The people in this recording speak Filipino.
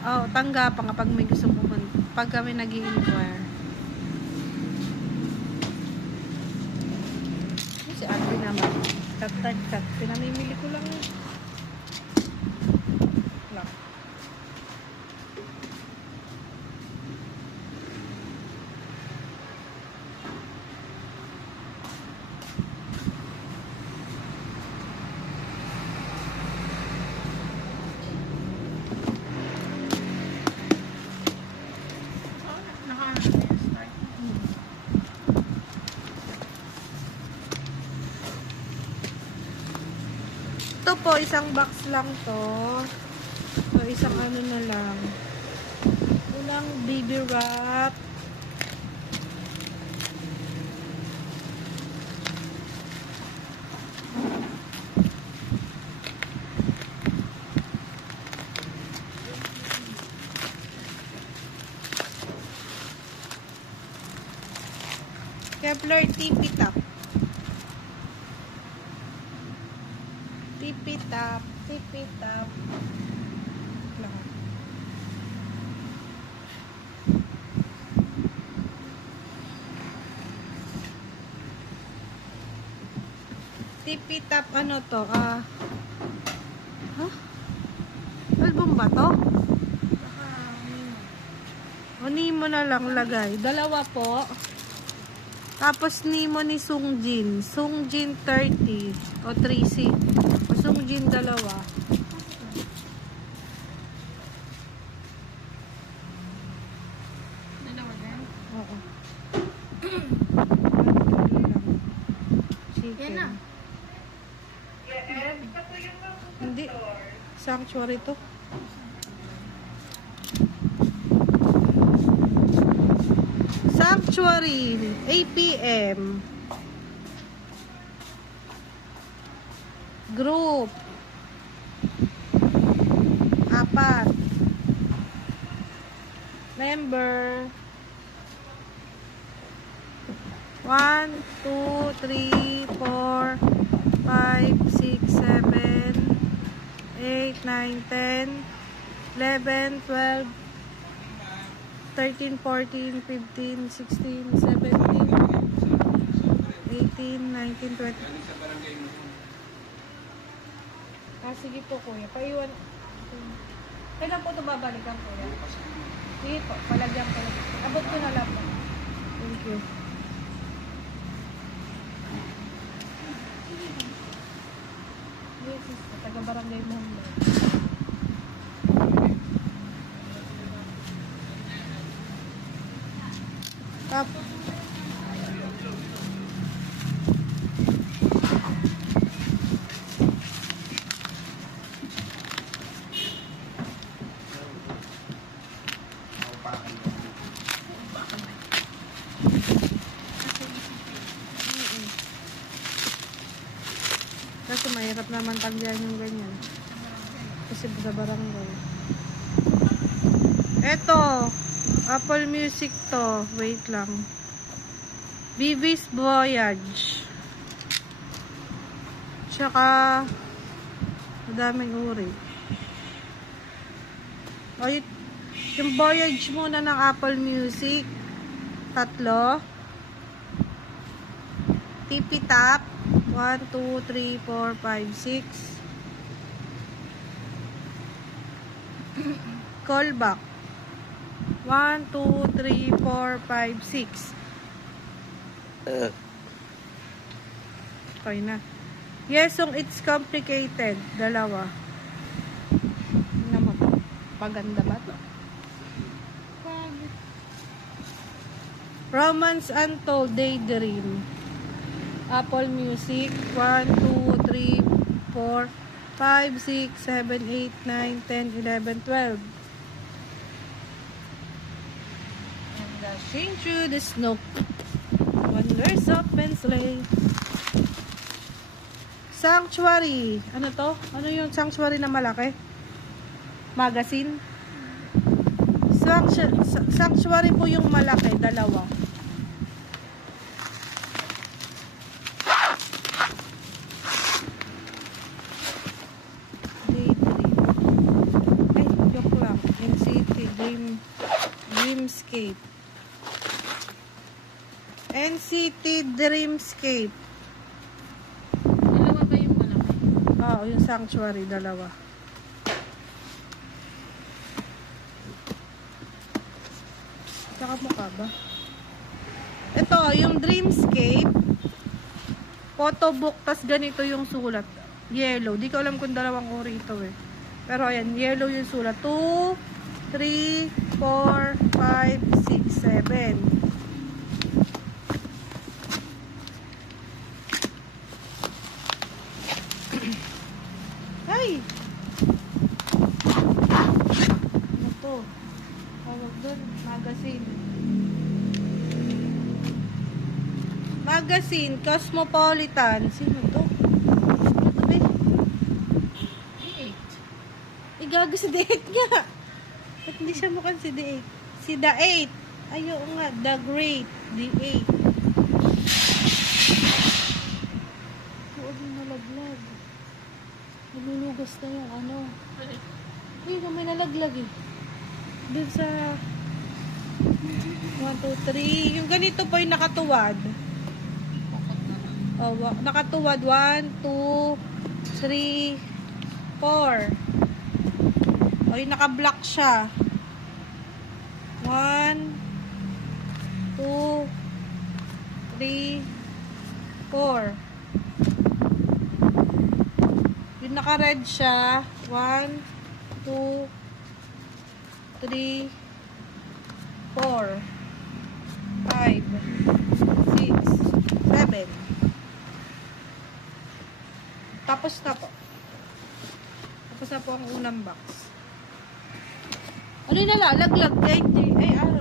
Oh, tanggapan kapag may gusto pumunta. Pag kami nag-i-inquire. Si ate naman. Kat. Pinamimili ko lang. Lang. Ito po, isang box lang to. So, isang ano na lang. Ulang baby wrap. Kevlar tipi top. Tipi top. Lahat. Tipi top, ano to? Album ba to? O Nemo na lang lagay. Dalawa po. Tapos Nemo ni Sungjin. Sungjin 30 o 3C. O Sungjin dalawa. Dalawa din? Oo. Chicken. Yan na. Hindi. Sanctuary to. Sanctuary. APM. Group. 4. Member. 1, 2, 3, 4, 5, 6, 7, 8, 9, 10, 11, 12, 13, 14, 15, 16, 17, 18, 19, 20. Sige po kuya, paiwan. Kailan po ito babalikan kuya? Sige po, palagyan ko lang. Abot ko na lang po. Thank you. Yes, taga-barangay Mundo. Tap. Kasi mahirap naman tagyan yung ganyan. Kasi sa barangay. Eto, Apple Music to. Wait lang. Vivis Voyage. Tsaka, madaming uri. O, yung Voyage muna ng Apple Music. 3. Tipi Top. 1, 2, 3, 4, 5, 6. Callback. 1, 2, 3, 4, 5, 6. Okay na. Yes, so it's complicated. 2. Naman. Paganda ba ito? Romance Untold Daydream. Apple Music. 1, 2, 3, 4, 5, 6, 7, 8, 9, 10, 11, 12. And dashing through the snow. Wonders of sleigh. Sanctuary. Ano to? Ano yung Sanctuary na malaki? Magazine? Sanctuary po yung malaki. 2. Ay, joke lang. NC Dreamscape. NCT Dreamscape. Dalawa ba yung malaki? Oo, yung Sanctuary, dalawa. Saka mukha ba? Ito, yung Dreamscape. Photobook, tas ganito yung sulat. Yellow. Di ko alam kung dalawang uri ito eh. Pero ayan, yellow yung sulat. 2, 3, 4, 5, 6, 7. Ay! Ano to? Tawag dun, magazine. Magazine, Cosmopolitan. Sino to? Ano to, be? D8. Igago si D8 nga. Ba't hindi siya mukhang si D8? Si D8. Ayaw nga, The Great. D8. Huwag mo nalaglag. Nalulugas na yung ano. Ay, may nalaglag eh. Doon sa 1, 2, 3. Yung ganito po yung nakatuwad. Oh, nakatuwad. 1, 2, 3, 4. O, yung naka-block siya. 1, 2, 3, 4. Yung naka-red siya. 1, 2, 3, 4, 5, 6, 7. Tapos na po. Tapos na po ang unang box. Ano yung nalalaglag? Ay, araw.